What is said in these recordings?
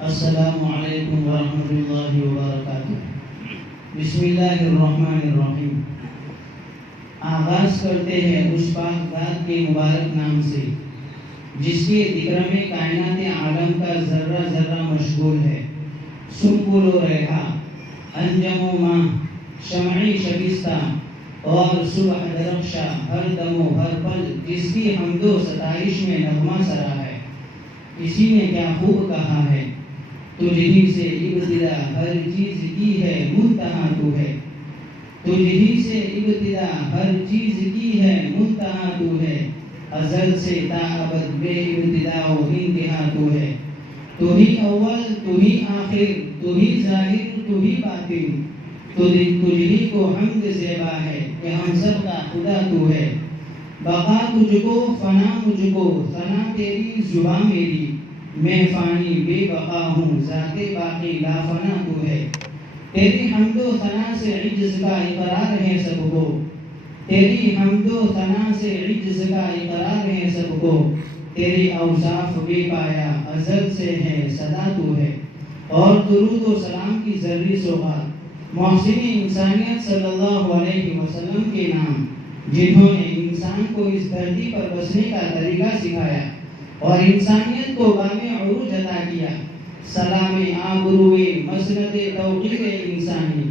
السلام علیکم ورحمۃ اللہ وبرکاتہ۔ بسم اللہ الرحمن الرحیم۔ آغاز کرتے ہیں اس پاک ذات کے مبارک نام سے جس کے ذکر میں کائنات عالم کا ذرہ ذرہ مشغول ہے۔ سنبل و ریحا، انجم و ماہ، شمعی شبستہ اور صبح درخشاں، ہر دم و ہر پل جس کی حمد و ستائش میں نغمہ سرا ہے۔ کسی نے کیا خوب کہا ہے، تجھ ہی سے ابتدا ہر چیز کی ہے منتہا تو ہے۔ تجھ ہی سے ابتدا ہر چیز کی ہے منتہا تو ہے۔ ازل سے تا ابد بے ابتدا و انتہا تو ہے۔ تو ہی اول، تو ہی آخر، تو ہی ظاہر، تو ہی باطن۔ تجھ ہی کو حمد زیبا ہے کہ ہم سب کا خدا تو ہے۔ بقا تجھ کو، فنا مجھ کو، ثنا تیری زباں میری۔ میں فانی بے بقا ہوں، ذات باقی لا فنا تو ہے۔ تیری حمد و ثنا سے عجز کا اقرار ہے سب کو۔ تیری حمد و ثنا سے عجز کا اقرار ہے سب کو۔ تیری اوصاف بے پایا ازل سے ہے صدا تو ہے۔ اور درود و سلام کی ذری سوغات محسن انسانیت صلی اللہ علیہ وسلم کے نام، جنہوں نے انسان کو اس دھرتی پر بسنے کا طریقہ سکھایا اور انسانیت کو بام عروج عطا کیا۔ سلام آبروئے مسند توقیر انسانی،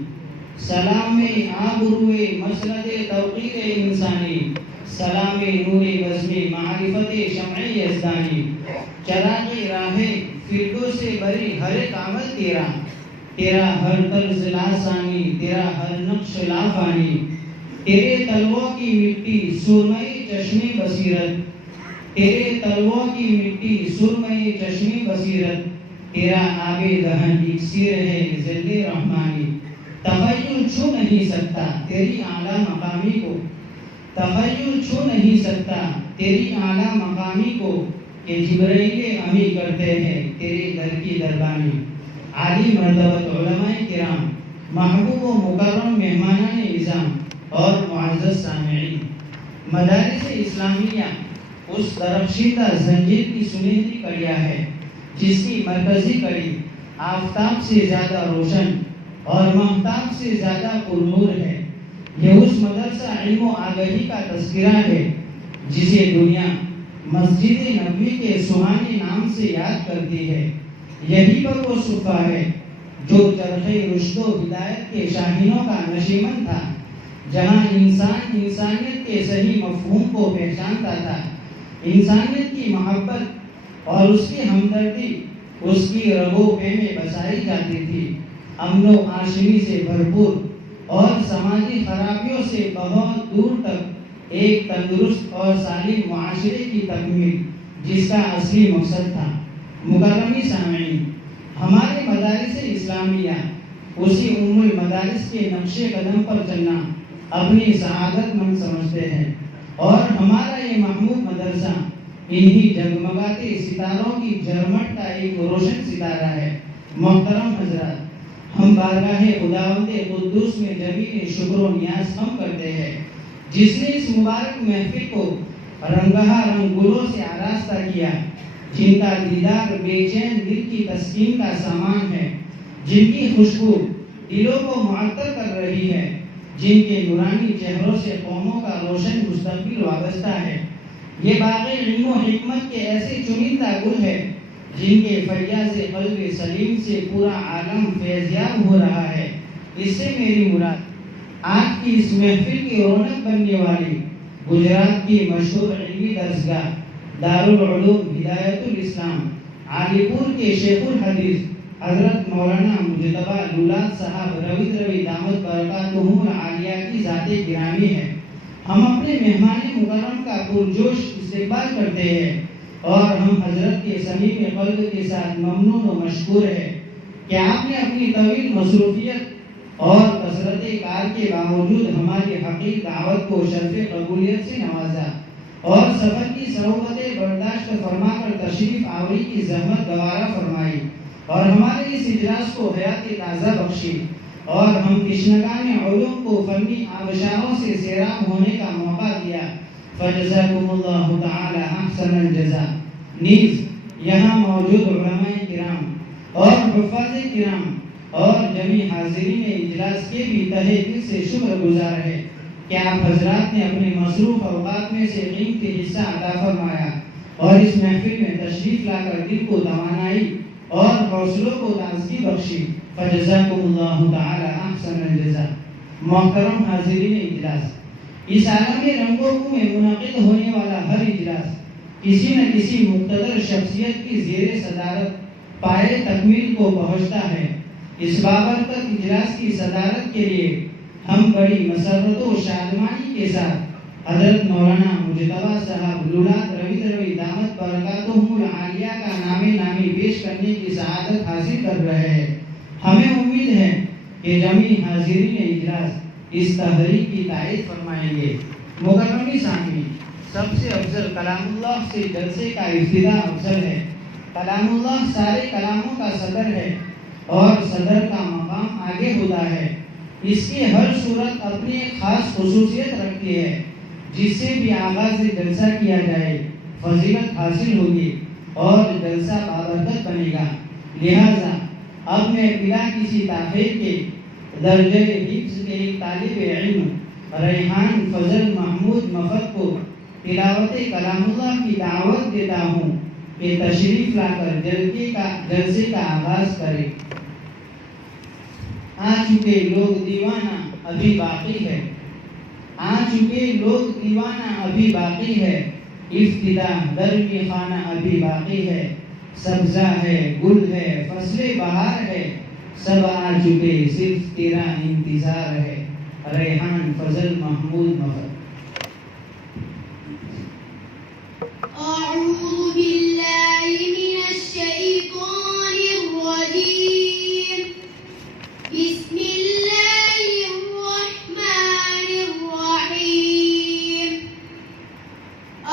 سلام آبروئے مسند توقیر انسانی، سلام نور بزم معرفت شمع یزدانی۔ چراغ راہ فردوس بری ہر ایک عمل تیرا، تیرا ہر طرز لاسانی، تیرا ہر نقش لافانی۔ تیرے تلووں کی مٹی سرمئی چشم بصیرت، تیرے تلووں کی مٹی سرمئی چشم بصیرت۔ تیرا آب دہن اکسیر ہے ذل رحمانی۔ تخیل چھو نہیں سکتا تیری اعلیٰ مقامی کو، تخیل چھو نہیں سکتا تیری اعلیٰ مقامی کو، کہ جبرائیل امی کرتے ہیں تیرے در کی دربانی۔ عالی مرتبت علماء کرام، محبوب و مکرم مہمانان نظام اور معزز سامعین، مدارس اسلامیہ اس درخشیدہ زنجیر کی سنہری کڑیاں ہے جس کی مرکزی کڑی آفتاب سے زیادہ روشن اور مہتاب سے زیادہ پرنور ہے۔ یہ اس مدرسہ علم و آگہی کا تذکرہ ہے جسے دنیا مسجد نبوی کے سہانے نام سے یاد کرتی ہے۔ یہی پر وہ صفحہ ہے جو چرخ رشد و ہدایت کے شاہینوں کا نشیمن تھا، جہاں انسان انسانیت کے صحیح مفہوم کو پہچانتا تھا۔ انسانیت کی محبت اور اس کی ہمدردی اس کی رگوں پہ میں بسائی جاتی تھی۔ امن و آشنی سے بھرپور اور سماجی خرابیوں سے بہت دور تک ایک تندرست اور سالم معاشرے کی تکمیل جس کا اصلی مقصد تھا۔ مکرمی سامعین، ہمارے مدارس اسلامیہ اسی ام المدارس کے نقش قدم پر چلنا اپنی سعادت مند سمجھتے ہیں، اور ہمارا یہ محمود مدرسہ انہی جگمگاتے ستاروں کی جھرمٹ کا ایک روشن ستارہ ہے۔ محترم حضرات، ہم بارگاہ خداوند قدوس میں جمیل شکر و نیاز ہم کرتے ہیں جس نے اس مبارک محفل کو رنگہا رنگ گلوں سے آراستہ کیا، جن کا دیدار بے چین دل کی تسکین کا سامان ہے، جن کی خوشبو دلوں کو معطر کر رہی ہے، جن کے نورانی چہروں سے قوموں کا روشن مستقبل وابستہ ہے۔ یہ باغ علم و حکمت کے ایسے چنندہ گل ہے جن کے فیاض قلب سلیم سے پورا عالم فیضیاب ہو رہا ہے۔ اس سے میری مراد آج کی اس محفل کی رونق بننے والی گجرات کی مشہور علمی درسگاہ دارالعلوم ہدایت الاسلام عالی پور کے شیخ الحدیث حضرت مولانا مجتبی لولاد صاحب روی دامت برکاتہم العالیہ کی ذات گرامی ہے۔ ہم اپنے مہمان مکرم کا پرجوش استقبال کرتے ہیں اور ہم حضرت کے سمیم قلب کے ساتھ ممنون و مشکور ہے کہ آپ نے اپنی طویل مصروفیت اور کثرت کار کے باوجود ہماری حقیق دعوت کو شرف قبولیت سے نوازا اور سفر کی صعوبتیں برداشت فرما کر تشریف آوری کی زحمت گوارا فرمائی اور ہمارے اس اجلاس کو حیات تازہ بخشی، اور ہم تشنگان علوم کو فنی آبشاروں سے سیراب ہونے کا موقع دیا۔ فجزاکم اللہ تعالی احسن الجزا۔ نیز یہاں موجود علماء کرام اور حفاظ کرام اور جمیع حاضرین اجلاس کے بھی تہہ دل سے شکر گزار ہے کہ آپ حضرات نے اپنے مصروف اوقات میں سے قیمتی حصہ عطا فرمایا اور اس محفل میں تشریف لا کر دل کو توانائی اور حوصلوں کو تازگی بخشی. فجزاکم اللہ تعالی احسن الجزاء. محترم حاضرین اجلاس، اس عالم رنگوں میں منعقد ہونے والا ہر اجلاس کسی نہ کسی مقتدر شخصیت کی زیر صدارت پائے تکمیل کو پہنچتا ہے. اس بابرکت اجلاس کی صدارت کے لیے ہم بڑی مسرت و شادمانی کے ساتھ حضرت مولانا مجتبی صاحب لولاد روی دامت برکاتہم العالیہ کا نامی پیش کرنے کی سعادت حاصل کر رہے ہیں. ہمیں امید ہے کہ جمیع حاضرین اجلاس اس تحریک کی تائید فرمائیں گے. مکرمی سامعین، سب سے افضل کلام اللہ سے جلسے کا ابتدا افضل ہے. کلام اللہ سارے کلاموں کا صدر ہے اور صدر کا مقام آگے ہوتا ہے. اس کی ہر صورت اپنی ایک خاص خصوصیت رکھتی ہے. جس سے بھی آغاز جلسہ کیا جائے فضیلت حاصل ہوگی اور جلسہ بابرکت بنے گا. لہذا اب میں بلا کسی تاخیر کے درجہ حفظ کے ایک طالب علم ریحان فضل محمود مفت کو تلاوت کلام اللہ کی دعوت دیتا ہوں کہ تشریف لا کر جلسے کا آغاز کرے. آ چکے لوگ دیوانہ ابھی باقی ہے، آ چکے لوگ دیوانہ ابھی باقی ہے، ابتدا درمی خانہ ابھی باقی ہے. سبزہ ہے، گل ہے، فصل بہار ہے، سب آ چکے صرف تیرا انتظار ہے. ریحان فضل محمود مفت. أعوذ بالله من الشيطان الرجيم. بسم الله الرحمن الرحيم.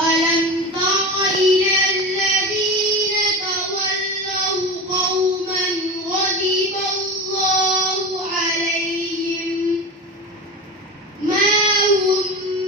ألم تر إلى الذين تولوا قوما غضب الله عليهم ما هم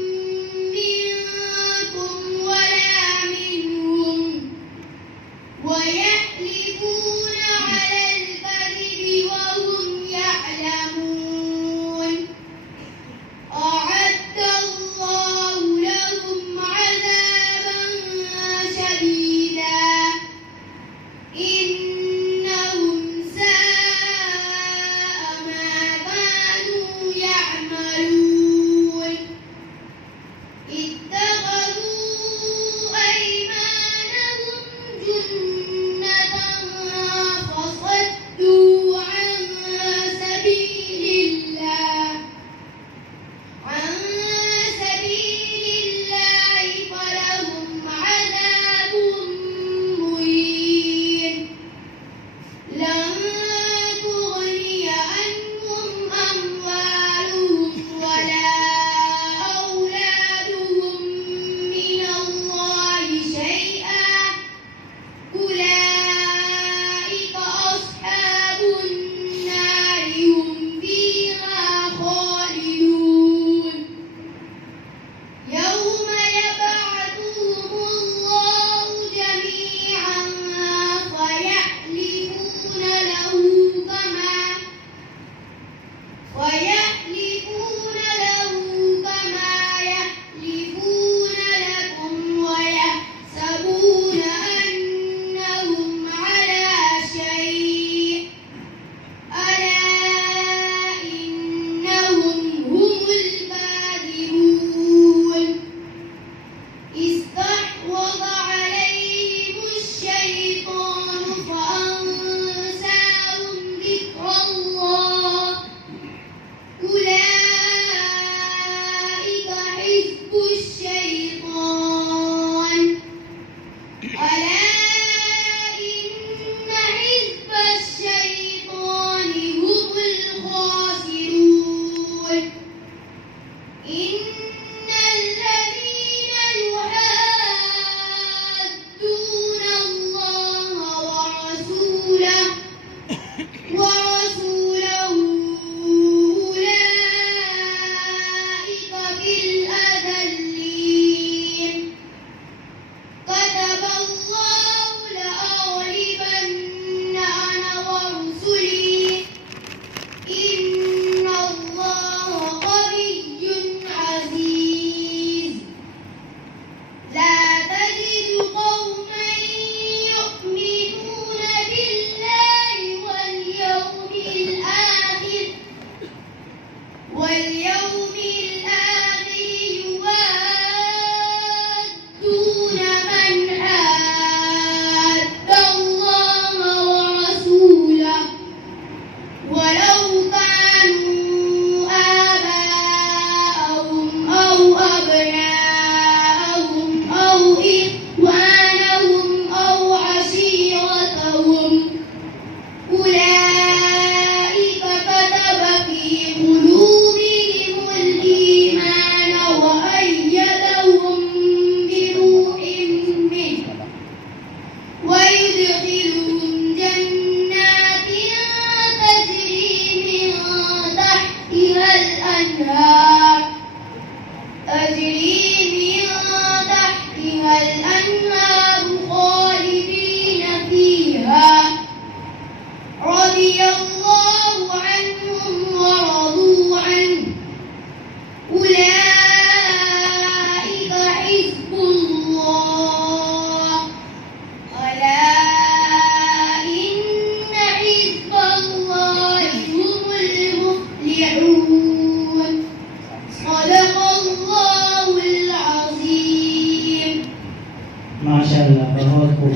ماشاءاللہ بہت خوب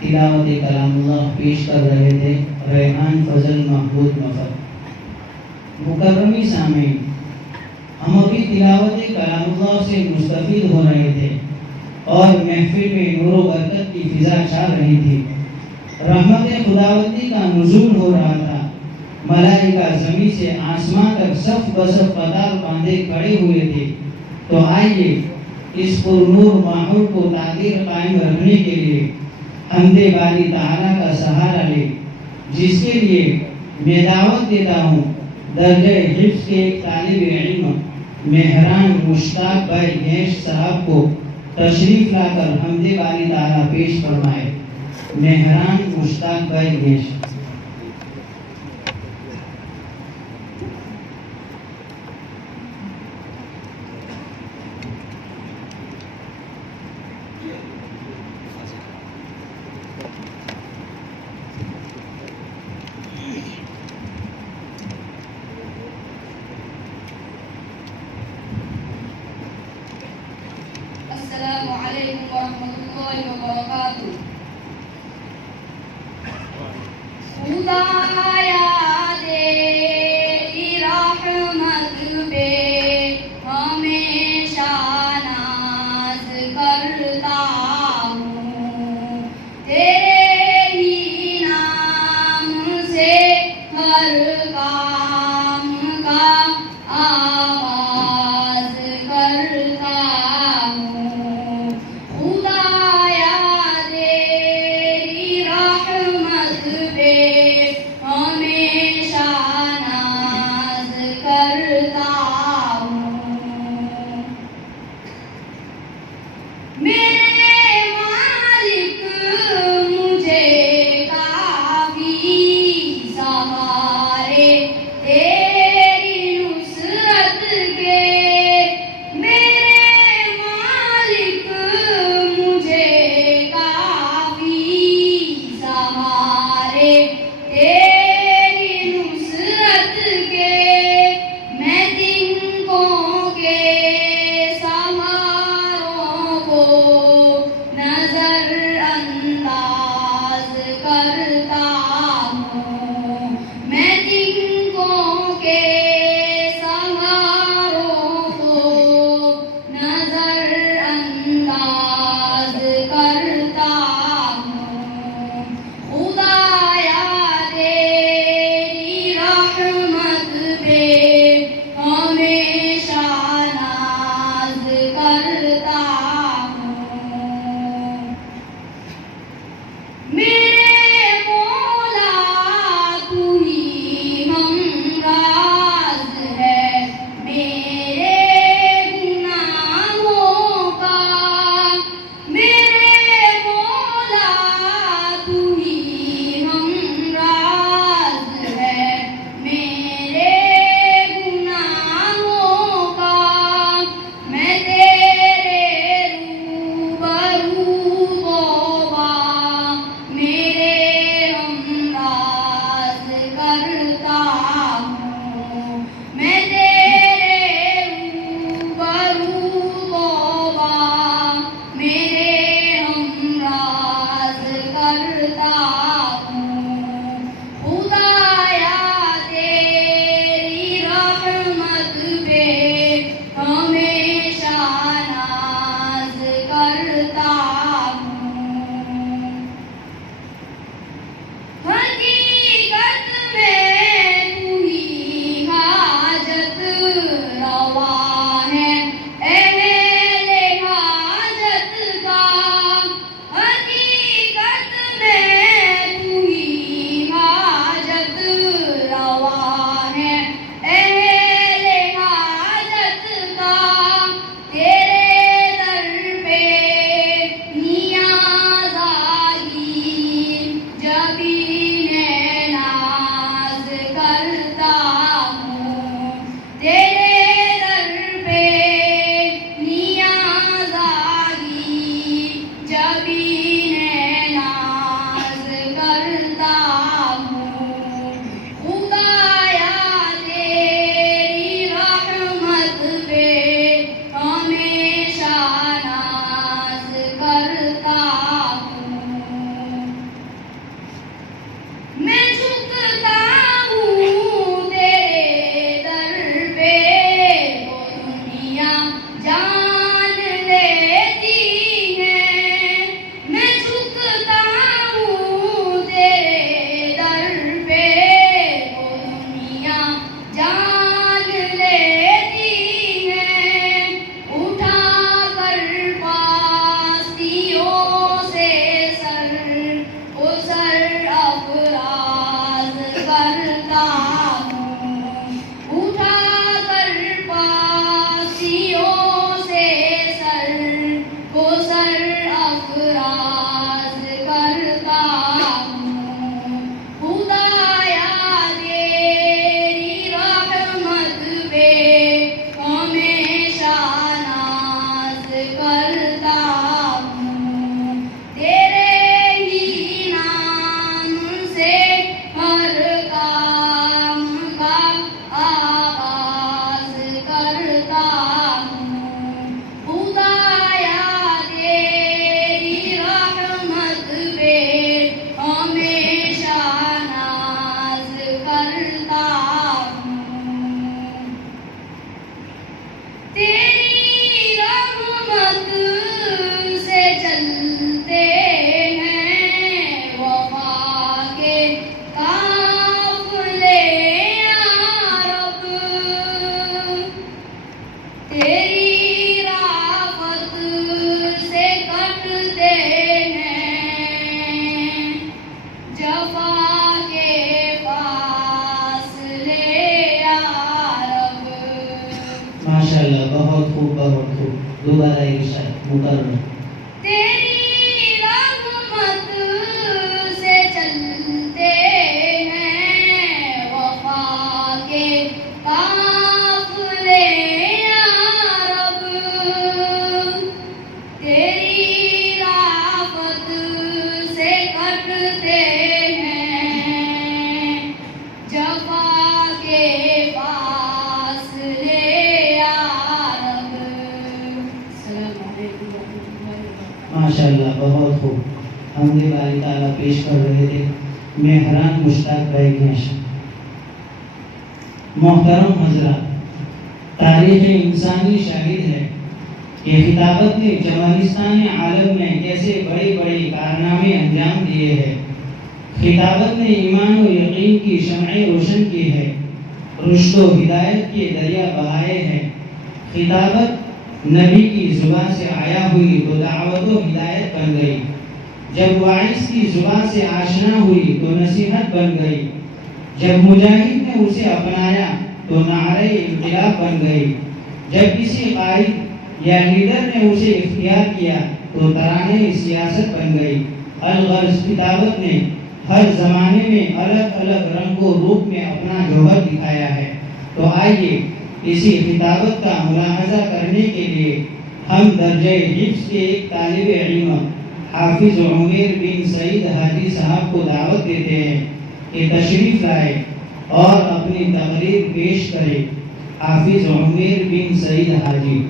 تلاوت کلام اللہ پیش کر رہے تھے ریحان فضل محمود مفر۔ مکرمی سامعین، ہم ابھی تلاوت کلام اللہ سے مستفید ہو رہے تھے اور محفل میں نور و برکت کی فضا چھا رہی تھی۔ رحمت خداوندی کا نزول ہو رہا تھا۔ ملائکہ زمین سے آسمان تک صف بصف قطار باندھے کھڑے ہوئے تھے۔ تو آئیے اس پرنور ماحول کو تعطیل قائم رکھنے کے لیے حمد باری تعالیٰ کا سہارا لے، جس کے لیے میں دعوت دیتا ہوں درجہ حفظ کے طالب علم مہران مشتاق بھائی گھیش صاحب کو تشریف لا کر حمد باری تعالیٰ پیش فرمائے۔ مہران مشتاق بھائی گھیش۔ السلام علیکم ورحمۃ اللہ وبرکاتہ۔ خدایا تیری رحمت پہ ہمیشہ ناز کرتا ہوں، تیرے ہی نام سے ہر کام کا آغاز کرتا ہوں۔ خدایا دوبارہ ارشاد مکرر. تیری رحمت سے چلتے ہیں وفا کے قافلے یا رب، تیری رحمت سے کٹتے ہیں جفا کے فاصلے یا رب. السلام علیکم و رحمۃ اللہ وبرکاتہ. ماشاء اللہ بہت خوب. حمد باری تعالیٰ پیش کر رہے تھے مہران مشتاق بھائی کے اشعار. محترم حضرات، تاریخ انسانی شاہد ہے کہ خطابت نے جمالستان عالم میں کیسے بڑے بڑے کارنامے انجام دیے ہیں. خطابت نے ایمان و یقین کی شمعیں روشن کی ہے، رشد و ہدایت کے دریا بہائے ہیں. خطابت نبی کی زبان سے آیا ہوئی تو دعوت و ہدایت بن گئی. جب واعظ کی زبان سے آشنا ہوئی تو نصیحت بن گئی. جب مجاہد نے اسے اپنایا تو نعرہ انقلاب بن گئی. جب کسی قائد یا لیڈر نے اسے اختیار کیا تو ترانے سیاست بن گئی. الغرض خطابت نے ہر زمانے میں الگ الگ رنگ و روپ میں اپنا جوہر دکھایا ہے. تو آئیے اسی خطابت کا ملاحظہ کرنے کے لیے ہم درجہ حفظ کے ایک طالب علم حافظ عمیر بن سعید حاجی صاحب کو دعوت دیتے ہیں کہ تشریف لائے اور اپنی تقریر پیش کرے. حافظ عمیر بن سعید حاجی.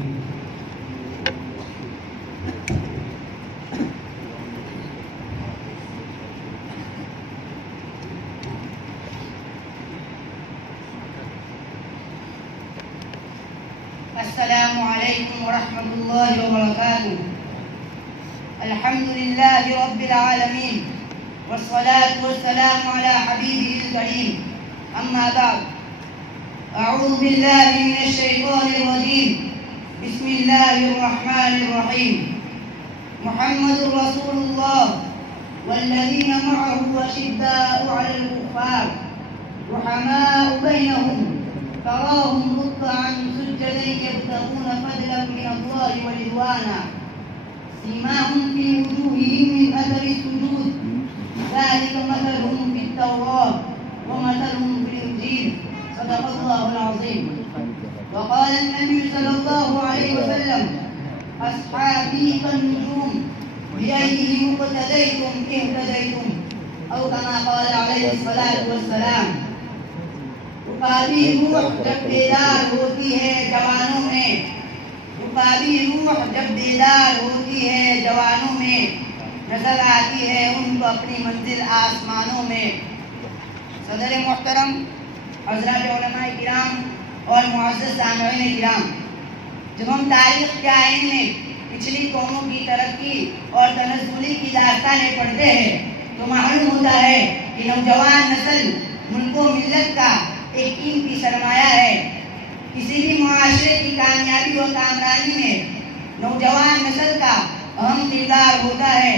السلام علیکم ورحمۃ اللہ وبرکاتہ. الحمد للہ رب العالمین والصلاة والسلام علی حبیبہ الکریم. اما بعد، اعوذ باللہ من الشیطان الرجیم. بسم اللہ الرحمن الرحیم. محمد رسول اللہ والذین معه اشداء علی الکفار رحماء بینہم تراهم ركعا سجدا يبتغون فضلا من الله ورضوانا سيماهم في وجوههم من اثر السجود ذلك مثلهم في التوراة ومثلهم في الانجيل صدق الله العظيم. وقال النبي صلى الله عليه وسلم اصحابي كالنجوم بأيهم اقتديتم اهتديتم او كما قال عليه الصلاة والسلام. رکابی روح جب بیدار ہوتی ہے جوانوں میں، رکابی روح جب بیدار ہوتی ہے جوانوں میں، نظر آتی ہے ان کو اپنی منزل آسمانوں میں. صدر محترم، حضرات علماء کرام اور معزز سامعین کرام، جب ہم تاریخ کے آئین میں پچھلی قوموں کی ترقی اور تنزلی کی داستانیں پڑھتے ہیں تو معلوم ہوتا ہے کہ نوجوان نسل ملک و ملت کا ایک قیمتی سرمایہ ہے. کسی بھی معاشرے کی کامیابی و کامرانی میں نوجوان نسل کا اہم کردار ہوتا ہے.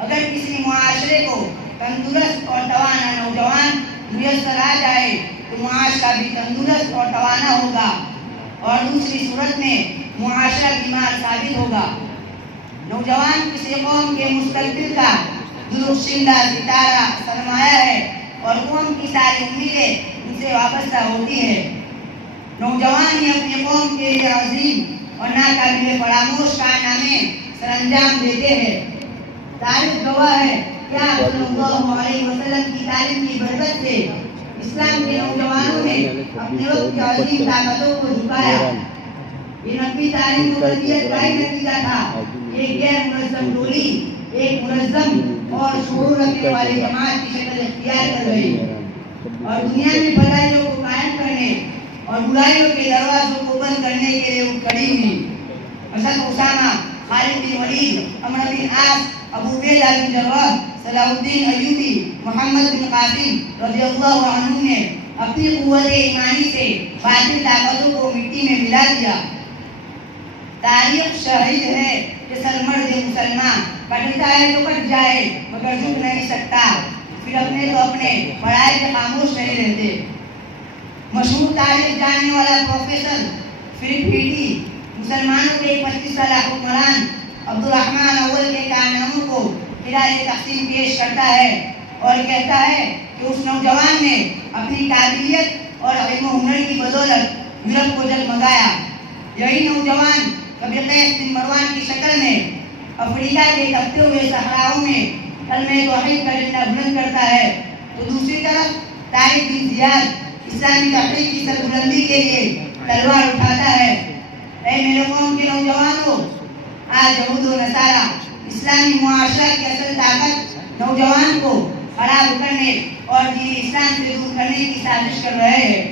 اگر کسی معاشرے کو تندرست اور توانا نوجوان میسر آ جائے تو معاشرہ بھی تندرست اور توانا ہوگا، اور دوسری صورت میں معاشرہ بیمار ثابت ہوگا. نوجوان کسی قوم کے مستقبل کا درخشندہ ستارہ سرمایہ ہے اور قوم کی ساری امیدیں ان سے وابستہ ہوتی ہے. نوجوان ہی اپنی قوم کے لیے عظیم اور ناقابل فراموش کارنامے سر انجام دیتے ہیں. تاریخ گواہ ہے کہ آپ صلی اللہ علیہ وسلم کی تعلیم کی برکت سے اسلام کے نوجوانوں نے اپنے وقت کی عظیم طاقتوں کو جھکایا. یہ نبی تعلیم و تربیت کا ہی نتیجہ تھا. ایک غیر منظم ٹولی ایک منظم اور شعور رکھنے والی جماعت کی شکل اختیار کر گئی اور دنیا میں بھلائیوں کو قائم کرنے اور برائیوں کے دروازوں کو بند کرنے کے لیے وہ کھڑی ہوئی. حضرت اسامہ، خالد بن ولید، عمرو بن عاص، ابو عبیدہ بن جراح، صلاح الدین ایوبی، محمد بن قاسم رضی اللہ عنہ نے اپنی قوت ایمانی سے باطل طاقتوں کو مٹی میں ملا دیا. تاریخ شاہد ہے کہ سرمرد مسلمان کٹتا ہے تو کٹ جائے مگر جھک نہیں سکتا. پھر اپنے تو اپنے پڑھائی سے خاموش نہیں رہتے. مشہور تاریخ جاننے والا پروفیسر فلپ ہیٹی مسلمانوں کے 25 سالہ حکمران عبدالرحمن اول کے کارناموں کو خراج تحسین پیش کرتا ہے اور کہتا ہے کہ اس نوجوان نے اپنی قابلیت اور علم و ہنر کی بدولت یورپ کو جگمگایا. یہی نوجوان کبھی قیس بن مروان کی شکل میں افریقہ کے تپتے ہوئے صحراؤں میں کلمہ توحید کا جھنڈا بلند کرتا ہے تو دوسری طرف طارق بن زیاد اسلامی تحریک کی سربلندی کے لیے تلوار اٹھاتا ہے. اے میرے قوم کے نوجوانوں، آج یہود و نصارہ اسلامی معاشرہ کی اصل طاقت نوجوان کو خراب کرنے اور دین اسلام سے دور کرنے کی سازش کر رہے ہیں.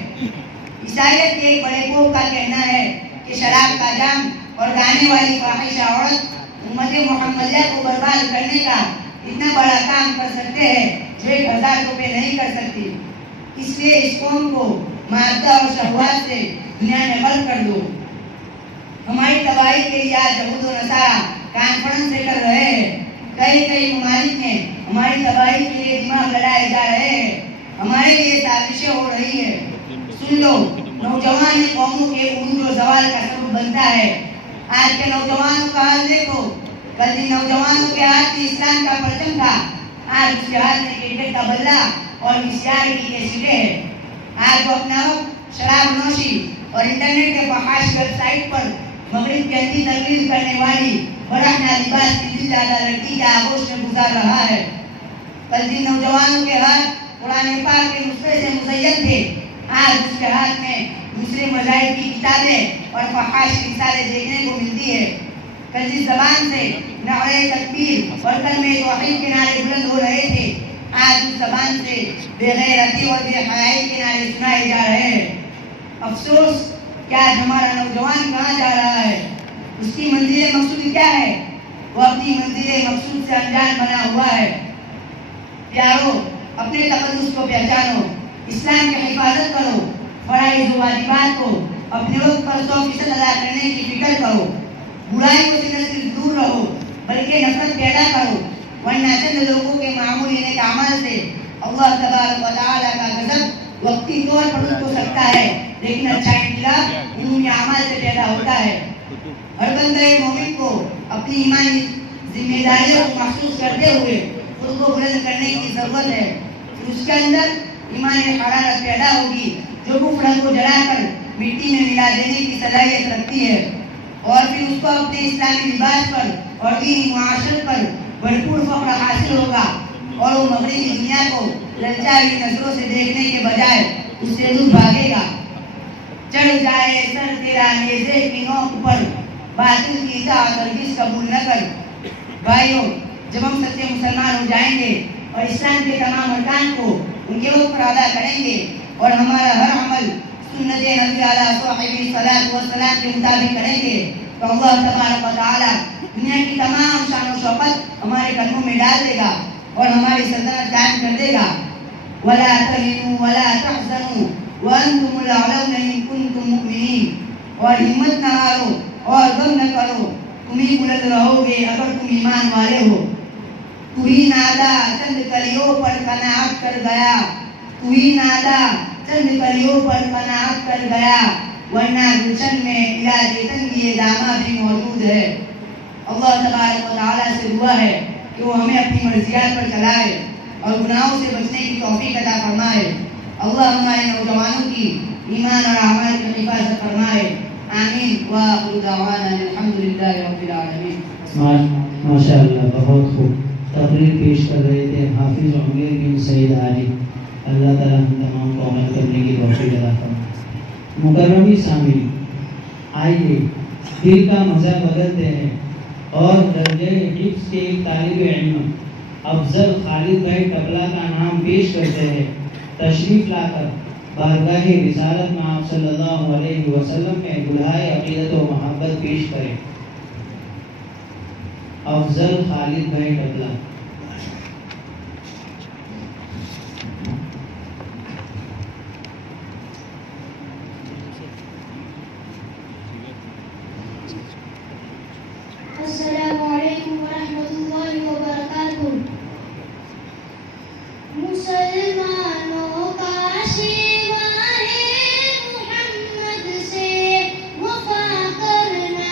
عیسائیت کے ایک بڑے پوپ کا کہنا ہے کہ شراب کا جام اور گانے والی فاحشہ عورت امت محمدیہ کو برباد کرنے کا اتنا بڑا کام کر سکتے ہیں جو 1000 روپے نہیں کر سکتی. اس لیے اس قوم کو مادہ اور شہوات سے دنیا میں غرق کر دو. ہماری تباہی کے لیے آج یہود و نصارہ کانفرنس کر رہے ہیں. کئی ممالک میں ہماری تباہی کے لیے دماغ لڑائے جا رہے ہیں. ہمارے لیے سازشیں ہو رہی ہے. سن لو، نوجوان قوموں کے عروج و زوال کا سبب بنتا ہے. آج کے نوجوانوں کا حال دیکھو. کل جن نوجوانوں کے ہاتھ میں اسلام کا پرچم تھا، آج اس کے ہاتھ میں کرکٹ کا بلہ اور ویسیآر کی کیسٹیں ہیں. آج وہ اپنا وقت شراب نوشی اور انٹرنیٹ کے فحاش ویب سائٹ پر مغرب کی اندھی تقلید کرنے والی برہنہ لباس کی دل دادا لڑکی کے آغوش میں گزار رہا ہے. کل جن نوجوانوں کے ہاتھ قرآن پاک کے نسخے سے مزین تھے، آج اس کے ہاتھ میں دوسرے مذاہب کی کتابیں اور فحاش رسالے دیکھنے کو ملتی ہے. کل جس زبان سے نعرہ تکبیر اور کلمہ توحید کے نعرے بلند ہو رہے تھے، آج اس زبان سے بے غیرتی اور بے حیائی کے نعرے سنائے جا رہے ہیں. افسوس کہ آج ہمارا نوجوان کہاں جا رہا ہے؟ اس کی منزل مقصود کیا ہے؟ وہ اپنی منزل مقصود سے انجان بنا ہوا ہے. پیارو، اپنے تقدس کو پہچانو، اسلام کی حفاظت کرو، فرائض و واجبات کو اپنے وقت پر 100% ادا کرنے کی فکر کرو. برائیوں سے نہ صرف دور رہو بلکہ نفرت پیدا کرو، ورنہ چند لوگوں کے معمولی نیک اعمال سے اللہ تبارک و تعالیٰ کا غضب وقتی طور پر رک ہو سکتا ہے، لیکن اچھا انقلاب عمومی اعمال سے پیدا ہوتا ہے. ہر بندہ مومن کو اپنی ایمانی ذمہ داریوں کو محسوس کرتے ہوئے خود کو بلند کرنے کی ضرورت ہے. پھر اس کے اندر ایمانی حرارت پیدا ہوگی جو کفر کو جلا کر مٹی میں ملا دینے کی صلاحیت رکھتی ہے، اور پھر اس کو اپنے اسلامی لباس پر اور دینی معاشرت پر بھرپور فخر حاصل ہوگا، اور وہ مغربی دنیا کو للچائی نظروں سے دیکھنے کے بجائے اس سے دور بھاگے گا. چڑھ جائے سر تیرا نیزے کی نوک پر، باطل کی اطاعت ہرگز قبول نہ کر. بھائیوں، جب ہم سچے مسلمان ہو جائیں گے اور اسلام کے تمام ارکان کو ان کے وقت پر ادا کریں گے اور ہمارا ہر عمل سنت نبی علیہ صحابہ والسلام کے مطابق کریں گے تو اللہ تبارک و تعالیٰ دنیا کی تمام شان و شوقت ہمارے قدموں میں ڈال دے گا اور ہماری سلطنت قائم کر دے گا. وَلَا تَهِنُوا وَلَا تَحْزَنُوا وَأَنْتُمُ الْأَعْلَوْنَ إِن كُنتُم مُؤْمِنِينَ. اور ہمت نہ ہارو اور غم نہ کرو، تم ہی بلند رہو گے اگر تم ایمان والے ہو. تو ہی نادا چند کلیوں پر قناعت کر گیا، تو ہی نادا چند کلیوں پر قناعت کر گیا، ورنہ گلشن میں علاج تنگی دامہ بھی موجود ہے. اللہ تبارک و تعالیٰ سے دعا ہے کہ وہ ہمیں اپنی مرضیات پر چلائے اور گناہوں سے بچنے کی توفیق عطا فرمائے. اللہ ہمارے نوجوانوں کی ایمان اور اعمال کی حفاظت فرمائے. آمین. وآخر دعوانا الحمدللہ رب العالمین. ماشاء اللہ، بہت خوب تقریر پیش کر رہے تھے حافظ عمیر بن سعید علی. اللہ تعالیٰ ہم تمام کو عمل کرنے کی توفیق عطا فرمائے. مکرمی سامعین، آئیے دل کا مزہ بدلتے ہیں اور درجہ حفظ کے ایک طالب علم افضل خالد بھائی ٹپلا کا نام پیش کرتے ہیں. تشریف لا کر بارگاہ رسالت میں آپ صلی اللہ علیہ وسلم میں دلہائے عقیدت و محبت پیش کریں. افضل خالد بھائی ٹپلا. السلام علیکم ورحمۃ اللہ وبرکاتہ. مسلمانوں کا شیوہ ہے محمد سے وفا کرنا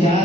4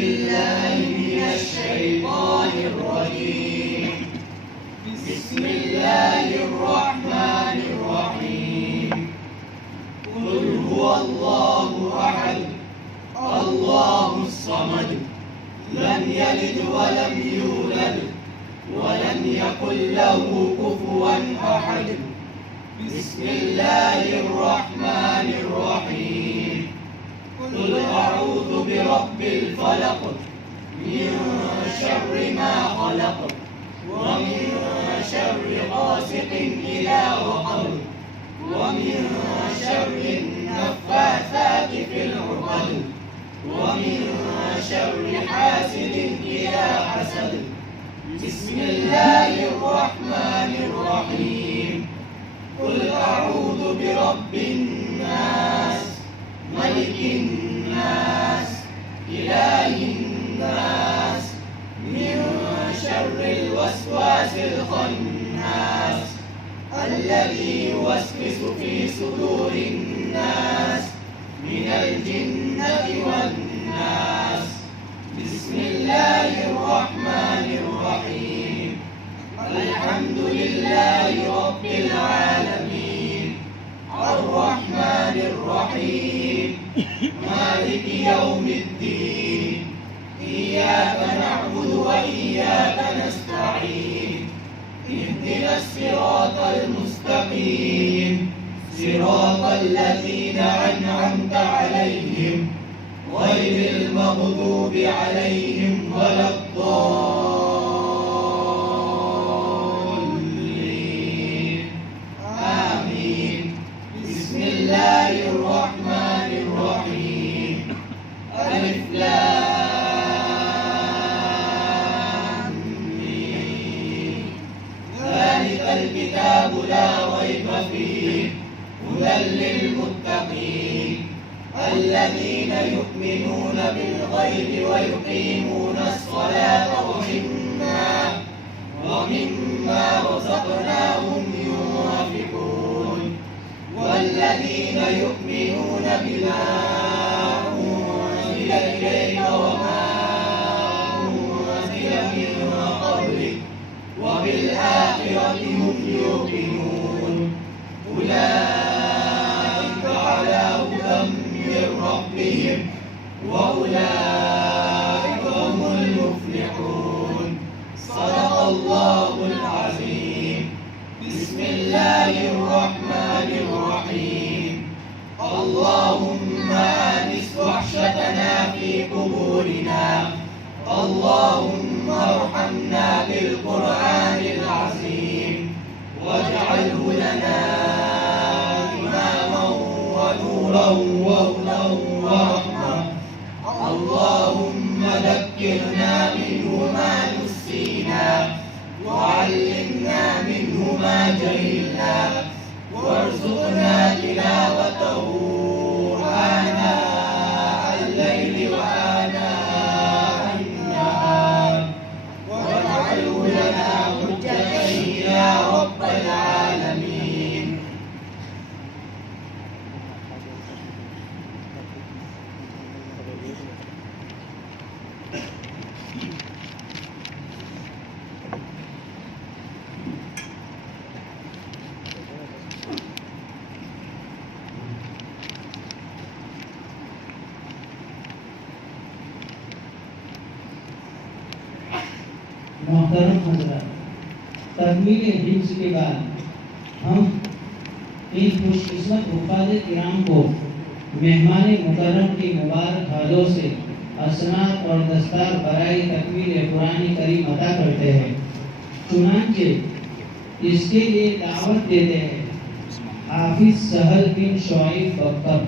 بالله من الشيطان الرجيم. بسم الله الرحمن الرحيم. قل هو الله أحد الله الصمد لم يلد ولم يولد ولم يكن له كفوا أحد. بسم الله الرحمن الرحيم. قل أعوذ برب الفلق من شر ما خلق ومن شر غاسق إذا وقب ومن شر النفاثات في العقد ومن شر حاسد إذا حسد. بسم الله الرحمن الرحيم. قل أعوذ برب الناس ملك الناس إله الناس من شر الوسواس الخناس الذي يوسوس في صدور الناس من الجنة والناس. بسم الله الرحمن الرحيم. الحمد لله رب العالمين الرحمن الرحيم مالك يوم الدين إياك نعبد وإياك نستعين اهدنا الصراط المستقيم صراط الذين أنعمت عليهم غير المغضوب عليهم ولا الضالين آمين. بسم الله الرحمن الرحيم. ألف لام ميم. ذلك الكتاب لا ريب فيه هدى للمتقين الذين يؤمنون بالغيب ويقيمون الصلاة ومما رزقناهم ينفقون والذين يؤمنون بما أنزل إليك وما أنزل من قبلك وبالآخرة هم يوقنون أولئك على هدى من ربهم وأولئك هم المفلحون. صدق الله العظيم. بسم الله الرحمن الرحيم. اللهم آنس وحشتنا في قبورنا اللهم ارحمنا بالقرآن العظيم واجعله لنا إماما ونورا وهدى ورحمة. اللهم ذكرنا منه ما نسينا وعلمنا منه ما جهلنا وارزقنا تلاوته آناء الليل وآناء النهار واجعله لنا حجة يا رب العالمين. محترم حضرات، تکمیل حفظ کے بعد ہم ان خوش قسمت حفاظ کرام کو مہمان مکرم کی مبارک حالوں سے اسناد اور دستار برائے تکمیل قرآن کریم عطا کرتے ہیں. چنانچہ اس کے لیے دعوت دیتے ہیں حافظ سہل بن شعیب بکر.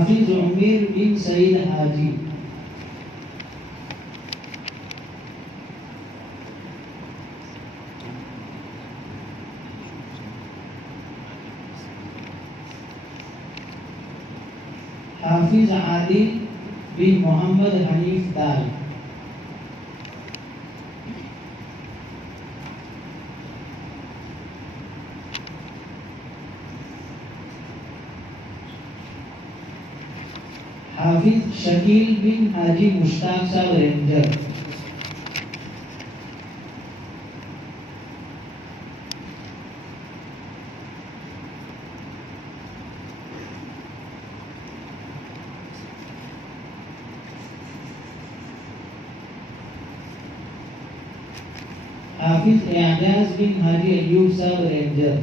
حافظ عمیر بن سعید حاجی، حافظ عادل بن محمد حنیف دال، حافظ شکیل بن حاجی مشتاق صاحب رینجر، حافظ اعجاز بن حاجی ایوب صاحب رینجر،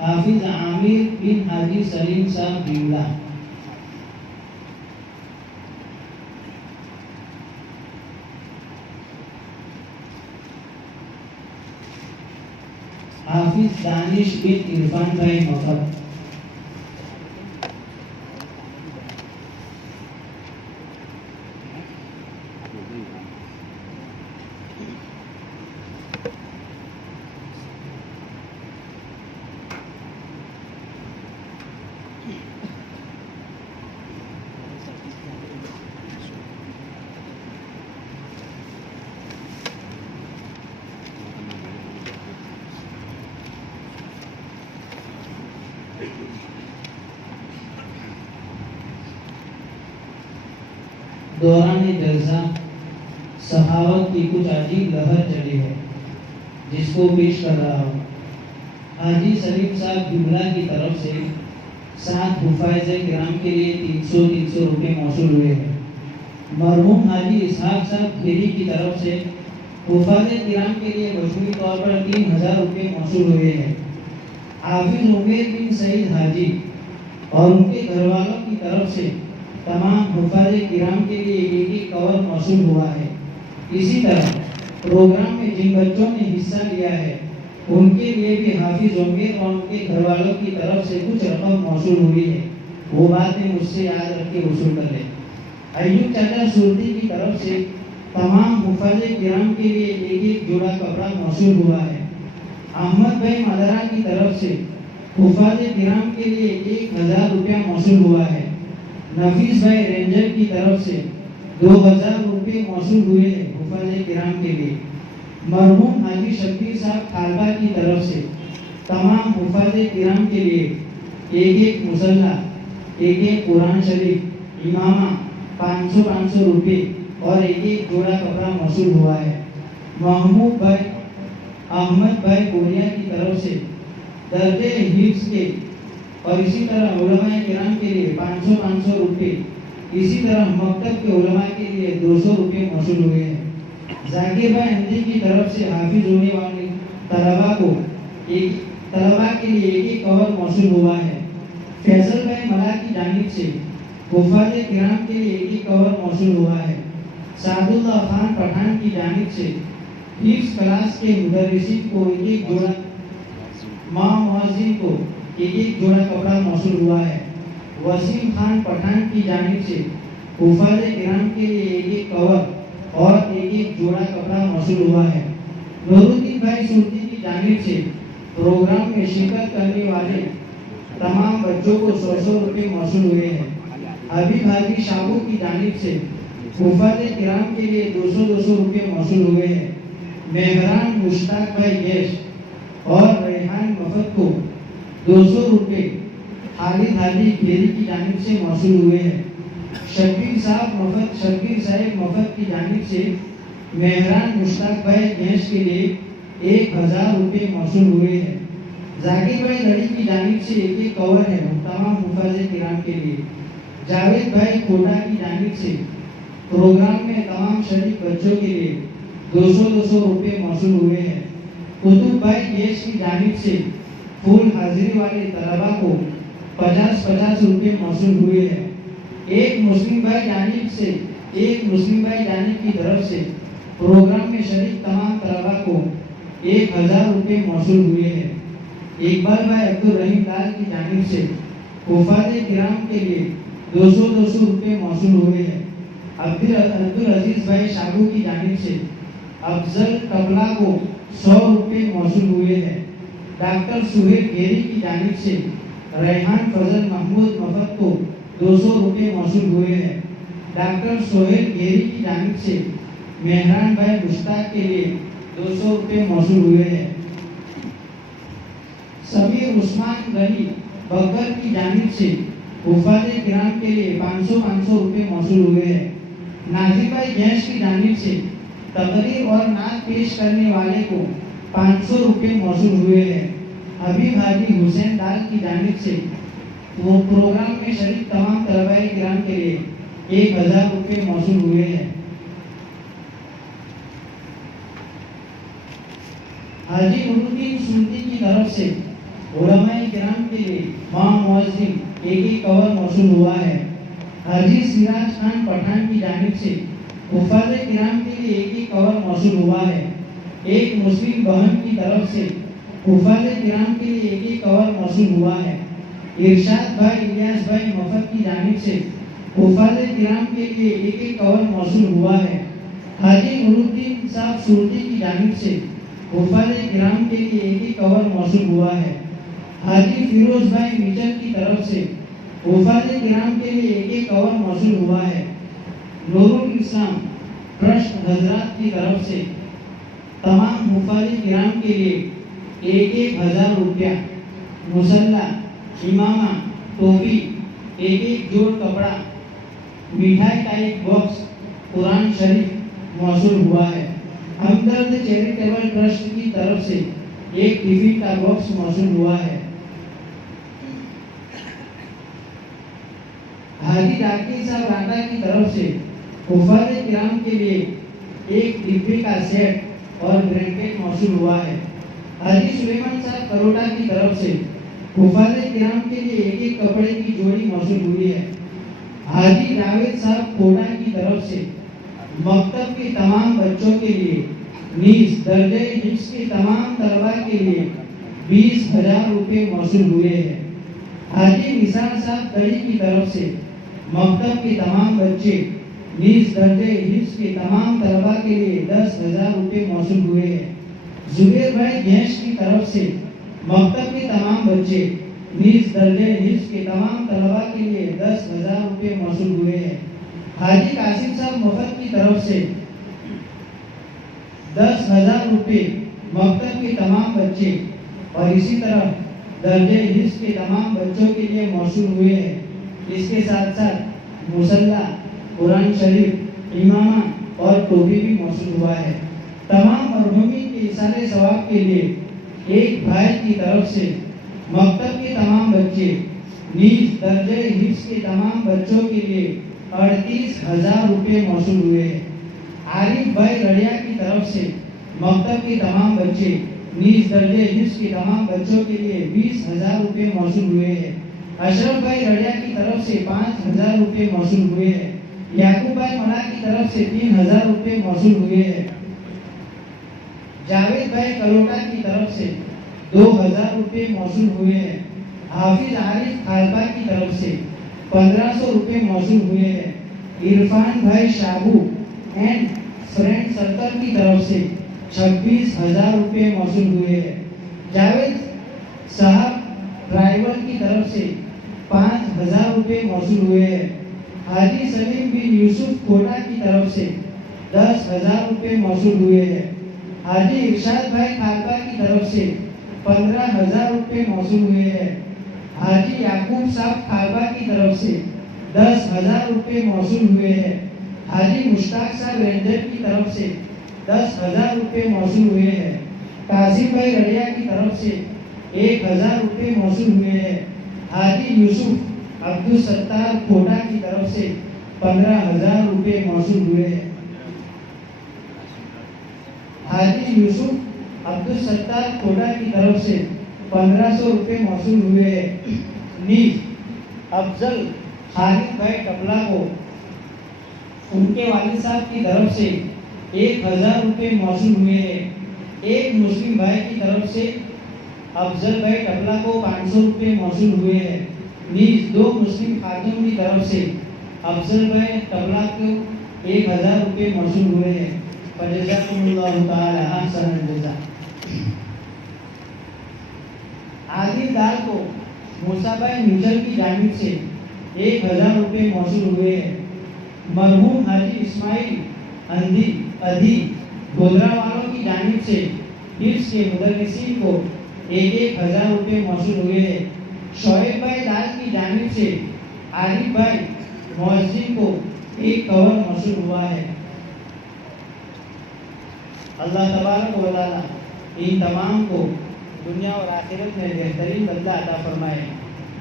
حافظ عامر بن حاجی سلیم صاحب بیولا، حافظ دانش بن عرفان بھائی مفت، دوران جلسہ سخاوت کی کچھ عجیب لہر چلی ہے جس کو پیش کر رہا ہوں۔ حاجی سلیم صاحب جملہ کی طرف سے 7 حفاظ کرام کے لیے 300 روپے موصول ہوئے ہیں۔ مرحوم حاجی اسحاق صاحب کھیری کی طرف سے حفاظ کرام کے لیے مجموعی طور پر 3000 روپے موصول ہوئے ہیں۔ حافظ عمیر بن سعید حاجی اور ان کے گھر والوں کی طرف سے تمام حفاظ کرام کے لیے ایک کور موصول ہوا ہے۔ اسی طرح پروگرام میں جن بچوں نے حصہ لیا ہے ان کے لیے بھی حافظ عمیر اور ان کے گھر والوں کی طرف سے کچھ رقم موصول ہوئی ہے، وہ بات میں مجھ سے یاد رکھ کے وصول کر لیں۔ ایوب چاچا سورتی کی طرف سے تمام حفاظ کرام کے لیے ایک جوڑا کپڑا موصول ہوا ہے۔ احمد بھائی مدرہ کی طرف سے حفاظ کرام کے لیے 1000 روپیہ موصول ہوا ہے۔ نفیس بھائی رینجر کی طرف سے 2000 روپے موصول ہوئے ہیں حفاظ کرام کے لیے۔ مرحوم حاجی شبیر صاحب کھالبا کی طرف سے تمام حفاظ کرام کے لیے ایک مسلح، ایک قرآن شریف، امامہ، 500 روپے اور ایک جوڑا کپڑا موصول ہوا ہے۔ محمود بھائی احمد بھائی کوریا کی طرف سے درجے حفظ کے اور اسی طرح علماء کرام کے لیے 500 روپے، اسی طرح مکتب کے علماء کے لیے 200 روپے موصول ہوئے ہیں۔ ذاکر بھائی اندھی کی طرف سے حافظ ہونے والے طلباء کے لیے ایک کور موصول ہوا ہے۔ فیصل بھائی ملا کی جانب سے حفاظ کرام کے لیے ایک کور موصول ہوا ہے۔ سعد اللہ خان پٹھان کی جانب سے حفظ کلاس کے مدرسین کو ایک جوڑا، ماں مؤذن کو ایک جوڑا کپڑا موصول ہوا ہے۔ وسیم خان پٹھان کی جانب سے حفاظ کرام کے لیے ایک کور اور ایک جوڑا کپڑا موصول ہوا ہے۔ نور الدین بھائی سورتی کی جانب سے پروگرام میں شرکت کرنے والے تمام بچوں کو 100 روپے موصول ہوئے ہیں۔ حبیب حاجی شابو کی جانب سے حفاظ کرام کے لیے 200 روپے موصول ہوئے ہیں۔ مہران مشتاق بھائی گیش اور ریحان مفت کو 200 روپے خالد حاجی کھیری کی جانب سے موصول ہوئے ہیں۔ شبیر صاحب مفت کی جانب سے مہران مشتاق بھائی گیش کے لیے 1000 روپے موصول ہوئے ہیں۔ ذاکر بھائی لڑی کی جانب سے ایک کور ہے تمام حفاظ کرام کے لیے۔ جاوید بھائی کوٹا کی جانب سے پروگرام میں تمام شریک بچوں کے لیے 200 روپے موصول ہوئے ہیں۔ قطب بھائی گیش کی جانب سے پھول حاضری والے طلباء کو 50 روپے موصول ہوئے ہیں۔ ایک مسلم بھائی جانب سے ایک مسلم بھائی جانب کی طرف سے پروگرام میں شریک تمام طلباء کو 1000 روپے موصول ہوئے ہیں۔ اقبال بھائی عبدالرحیم لال کی جانب سے حفاظ کرام کے لیے 200 روپے موصول ہوئے ہیں۔ عبدالعزیز بھائی شاگو کی جانب سے افضل کپلا کو 100 روپے موصول ہوئے ہیں۔ ڈاکٹر سہیل گیری کی جانب سے ریحان فضل محمود مفت کو 200 روپے موصول ہوئے ہیں۔ ڈاکٹر سہیل گیری کی جانب سے مہران بھائی مشتاق کے لیے 200 روپے موصول ہوئے ہیں۔ سمیر عثمان غنی بکر کی جانب سے حفاظ کرام کے لیے 500 روپے موصول ہوئے ہیں۔ ناظر بھائی جیش کی جانب سے تقریر اور نعت پیش کرنے والے کو 500 روپے موصول ہوئے ہیں۔ حبیب حاجی حسین ڈال کی جانب سے وہ پروگرام میں شریک تمام طلباء کرام کے لیے 1000 روپے موصول ہوئے ہیں۔ حاجی نورالدین سلطی کی طرف سے علماء کرام کے لیے معظم ایک کور موصول ہوا ہے۔ حاجی سراج خان پٹھان کی جانب سے حفاظ کرام کے لیے ایک کور موصول ہوا ہے۔ ایک مسلم بہن کی طرف سے حفاظ کرام کے لیے ایک کور موصول ہوا ہے۔ ارشاد بھائی الیاس بھائی مفت کی جانب سے حفاظ کرام کے لیے ایک کور موصول ہوا ہے۔ حاجی نورالدین صاحب سلطی کی جانب سے حفاظ کرام کے لیے ایک کور موصول ہوا ہے۔ حاجی فیروز بھائی میچر کی طرف سے حفاظ کرام کے لیے ایک کور موصول ہوا ہے۔ نور الاسلام ٹرسٹ حضرات کی طرف سے تمام حفاظ کرام کے لیے 1000 روپیہ مسلح، امامہ، ٹوپی، ایک جوڑ کپڑا، مٹھائی کا ایک باکس، قرآن شریف موصول ہوا ہے۔ ہمدرد چیریٹیبل ٹرسٹ کی طرف سے ایک ٹفن کا باکس موصول ہوا ہے۔ حاجی ڈاکٹر صاحب راٹا کی طرف سے حفاظ کرام کے لیے ایک ڈبے کا سیٹ اور بلینکٹ موصول ہوا ہے۔ حاجی سلیمان صاحب کروٹا کی طرف سے حفاظ کرام کے لیے ایک کپڑے کی جوڑی موصول ہوئی ہے۔ حاجی جاوید صاحب کھوڑا کی طرف سے مکتب کے تمام بچوں کے لیے نیز درجہ حفظ کے تمام طلباء کے لیے 20000 روپے موصول ہوئے ہیں۔ حاجی نثار صاحب دڑی کی طرف سے مکتب کے تمام بچے نیز درجہ حفظ کے تمام طلباء کے لیے 10000 روپے موصول ہوئے ہیں۔ زبیر بھائی گھیش کی طرف سے مکتب کے تمام بچے نیز درجہ حفظ کے تمام طلباء کے لیے 10000 روپے موصول ہوئے ہیں۔ حاجی قاسم صاحب مفت کی طرف سے 10000 روپے مکتب کے تمام بچے اور اسی طرح درجہ حفظ کے تمام بچوں کے لیے موصول ہوئے ہیں۔ اس کے ساتھ ساتھ مسلح، قرآن شریف، امامہ اور ٹوپی بھی موصول ہوا ہے۔ تمام مرحومین کے ایصال ثواب کے لیے ایک بھائی کی طرف سے مکتب کے تمام بچے نیز درجہ حفظ کے تمام بچوں کے لیے 38000 روپے موصول ہوئے ہیں۔ عارف بھائی رڑیا کی طرف سے مکتب کے تمام بچے نیز درجہ حفظ کے تمام بچوں کے لیے 20000 روپے موصول ہوئے ہیں۔ اشرف بھائی رڑیا کی طرف سے 5000 روپے موصول ہوئے ہیں۔ یعقوب بھائی ملا کی طرف سے 3000 روپے موصول ہوئے ہیں۔ جاوید بھائی کلوٹا کی طرف سے 2000 روپے موصول ہوئے ہیں۔ حافظ عارف خالپا کی طرف سے 1500 روپے موصول ہوئے ہیں۔ عرفان بھائی شابو اینڈ فرینڈ سرکل کی طرف سے 26000 روپے موصول ہوئے ہیں۔ جاوید صاحب ڈرائیور کی طرف سے 5000 روپے موصول ہوئے ہیں۔ حاجی سلیم بن یوسف کوٹا کی طرف سے 10000 روپے موصول ہوئے ہیں۔ حاجی ارشاد بھائی خالپا کی طرف سے 15000 روپے موصول ہوئے ہیں۔ حاجی یعقوب صاحب خالپا کی طرف سے 10000 روپے موصول ہوئے ہیں۔ حاجی مشتاق صاحب رینجر کی طرف سے 10000 روپے موصول ہوئے ہیں۔ قاسم بھائی رڑیا کی طرف سے 1000 روپے موصول ہوئے ہیں۔ حاجی یوسف عبدالستار کھوٹا کی طرف سے 15000 روپے موصول ہوئے ہیں۔ حاجی یوسف عبدالستار کھوٹا کی طرف سے 1500 روپے موصول ہوئے ہیں۔ نیز افضل خالد بھائی ٹپلا کو ان کے والد صاحب کی طرف سے 1000 روپے موصول ہوئے ہیں۔ ایک مسلم بھائی کی طرف سے افضل بھائی ٹبلا کو 500 روپے موصول ہوئے ہیں۔ نیز 2 مسلم خاتون کی طرف سے افضل بھائی ٹبلا کو 1000 روپے موصول ہوئے ہیں۔ فجزاکم اللہ تعالی احسن الجزاء۔ عادل دار کو موسیٰ بھائی میچل کی جانب سے 1000 روپے موصول ہوئے ہیں۔ مرحوم حاجی اسماعیل ادھی گودرا والوں کی جانب سے حفظ کے مدرسین کو 1000 روپے موصول ہوئے ہیں۔ شعیب بھائی لال کی جانب سے عارف بھائی مؤذن کو 1 کور موصول ہوا ہے۔ اللہ تبارک و تعالی ان تمام کو دنیا اور آخرت میں بہترین بدلہ عطا فرمائے۔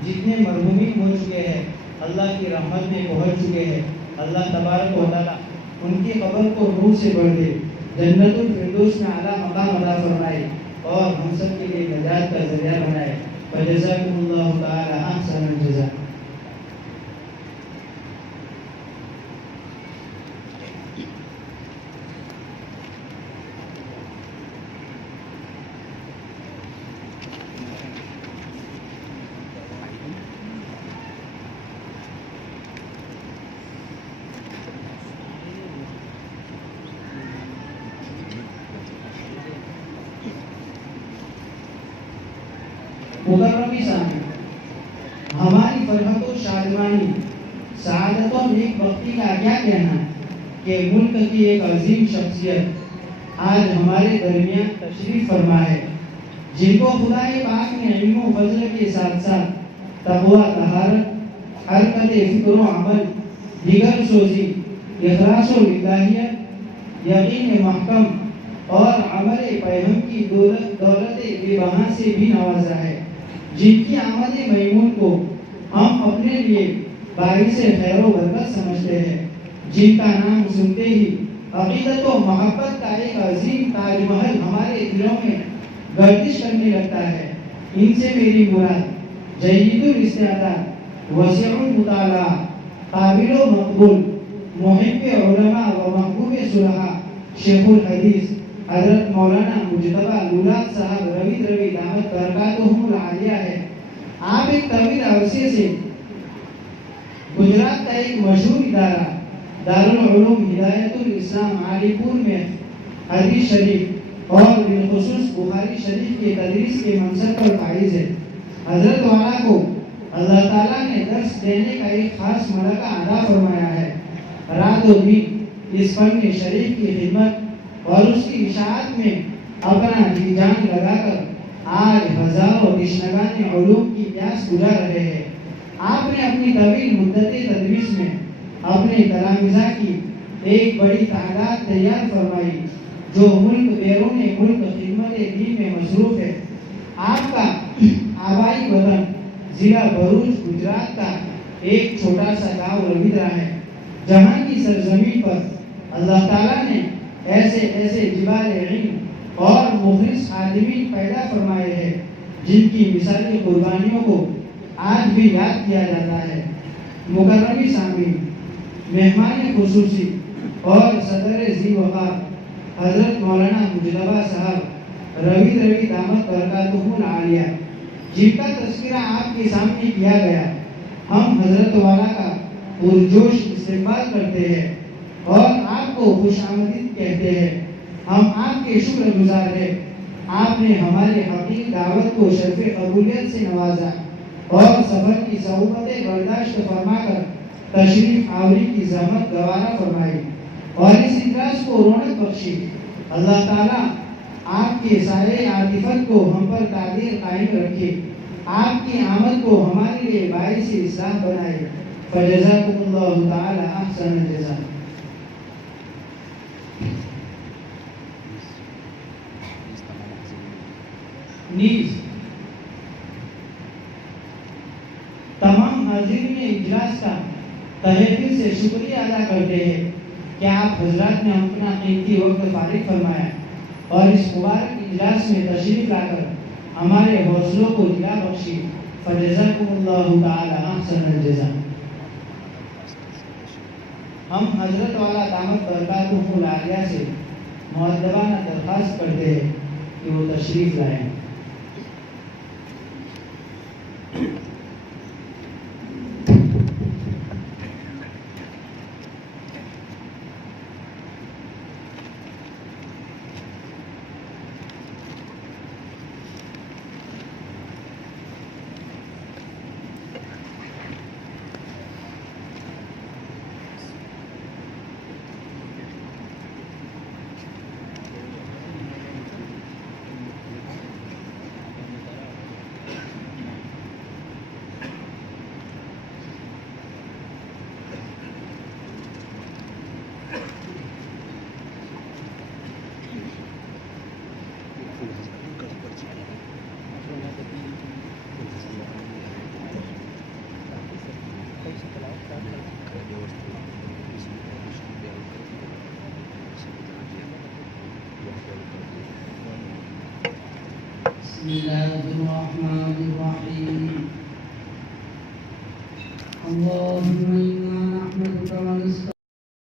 جتنے مرحومین ہو چکے ہیں اللہ کی رحمت میں پہنچ چکے ہیں، اللہ تبارک و تعالی ان کی قبر کو نور سے بھر دے، جنت الفردوس میں اعلیٰ مقام عطا فرمائے اور ہم سب کے لیے نجات کا ذریعہ بنائے۔ فجزاکم اللہ تعالی احسن الجزاء۔ مکرمی سامنے ہماری فرحت و شادمانی سعادت و نیک بختی کا کیا کہنا کہ ملک کی ایک عظیم شخصیت آج ہمارے درمیان تشریف فرما ہے، جن کو خدا پاک نے علم و فضل کے ساتھ ساتھ تقوی، طہارت، حرکت فکر و عمل، دیگر سوزی، اخلاص و الہیت، یقین محکم اور عمل پیہم کی دولت بے بہا سے بھی نوازا ہے، جن کی آمد میمون کو ہم اپنے لیے باعث خیر و برکت سمجھتے ہیں، جن کا نام سنتے ہی عقیدت و محبت کا ایک عظیم تاج محل ہمارے دلوں میں گردش کرنے لگتا ہے۔ ان سے میری مراد جید الاستعداد، وسیع المطالعہ، قابل و مقبول، محب علماء و محبوب صلحاء شیخ الحدیث حضرت مولانا مجتبی لولاد صاحب روی دامت برکاتہم العالیہ ہے۔ آپ ایک طویل عرصے سے گجرات کا ایک مشہور ادارہ دارالعلوم ہدایت الاسلام عالی پور میں حدیث شریف اور بالخصوص بخاری شریف کے تدریس کے منصب پر فائز ہے۔ حضرت والا کو اللہ تعالیٰ نے درس دینے کا ایک خاص ملکہ عطا فرمایا ہے۔ رات و دن اس فن شریف کی خدمت اور اس کی اشاعت میں اپنا جی جان لگا کر آج ہزاروں تشنگان علوم کی پیاس بجھا رہے ہیں۔ آپ نے اپنی طویل مدت تدریس میں اپنے تلامذہ کی ایک بڑی تعداد تیار فرمائی جو ملک بیرون ملک خدمت دین میں مصروف ہے۔ آپ کا آبائی وطن ضلع بھروچ گجرات کا ایک چھوٹا سا گاؤں رویدرا ہے، جہاں کی سرزمین پر اللہ تعالیٰ نے ایسے جبال علم اور مخلص خادمین پیدا فرمائے ہیں جن کی مثالی قربانیوں کو آج بھی یاد کیا جاتا ہے۔ مکرمی سامعین، مہمان خصوصی اور صدر ذی وقار حضرت مولانا مجتبی صاحب روی دامت برکاتہم العالیہ، جن کا تذکرہ آپ کے سامنے کیا گیا، ہم حضرت والا کا پرجوش استقبال کرتے ہیں اور آپ کو خوش آمدید کہتے ہیں۔ ہم آپ کے شکر گزار ہیں، آپ نے ہمارے حقیق دعوت کو شرف قبولیت سے نوازا اور سفر کی صعوبتیں برداشت فرما کر تشریف آوری کی زحمت گوارا فرمائی اور اس اجلاس کو رونق بخشی۔ اللہ تعالیٰ آپ کے سارے عاطفت کو ہم پر قادر قائم رکھے، آپ کی آمد کو ہمارے لیے باعث اصلاح بنائے۔ فجزاکم اللہ تعالی احسن الجزاء۔ نیز تمام حاضرین اجلاس کا تہہ دل سے شکریہ ادا کرتے ہیں کہ آپ حضرات نے اپنا قیمتی وقت فارغ فرمایا اور اس مبارک اجلاس میں تشریف لا کر ہمارے حوصلوں کو جلا بخشی۔ فجزاکم اللہ تعالی احسن الجزاء۔ ہم حضرت والا دامت برکاتہ العالیہ سے مؤدبانہ درخواست کرتے ہیں کہ وہ تشریف لائیں۔ بسم الله الرحمن الرحيم اللهم